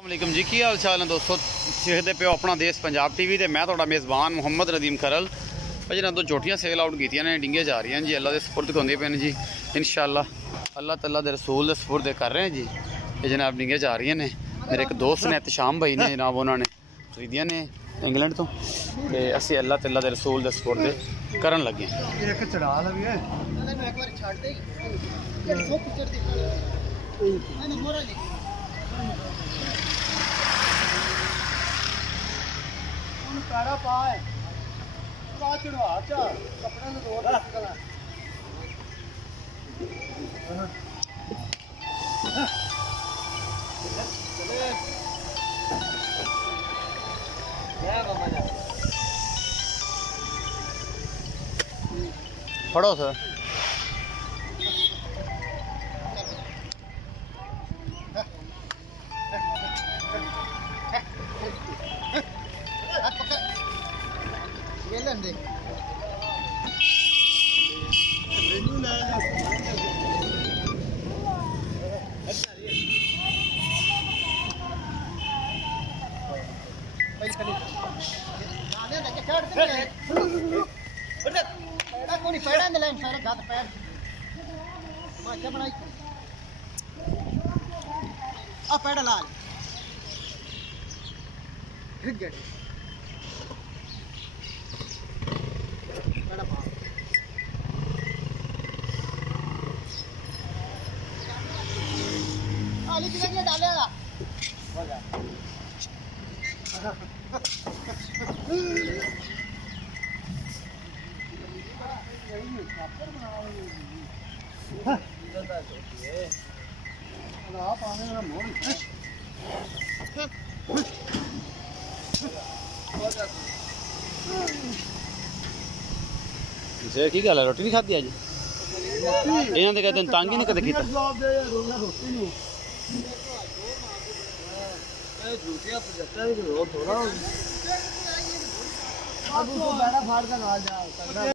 वालेकुम जी, की हाल चाल है दोस्तों। देखते पे अपना देश पंजाब टीवी ते मैं थोड़ा मेज़बान मुहम्मद रदीम खरल। जनाब तो चोटियां सेल आउट की ने डिंगे जा रही हैं जी, अल्लाह के सपुर्द होंगे पे जी। इंशाअल्लाह अल्लाह तआला के रसूल के सपुर्द कर रहे हैं जी। ये जनाब डिंगे जा रही ने। मेरे एक दोस्त ने एहतशाम भाई ने जनाब उन्होंने खरीदिया ने इंग्लैंड तो असी अल्लाह तआला के रसूल के सपुर्द करन लगे पैड़ा पा है चढ़वा चा कपड़े में दो फड़ो सर। पैड़ा लाल की गल है, रोटी नहीं खाधी अज? इन्हों ने कहते तंग ही नहीं कदे किया।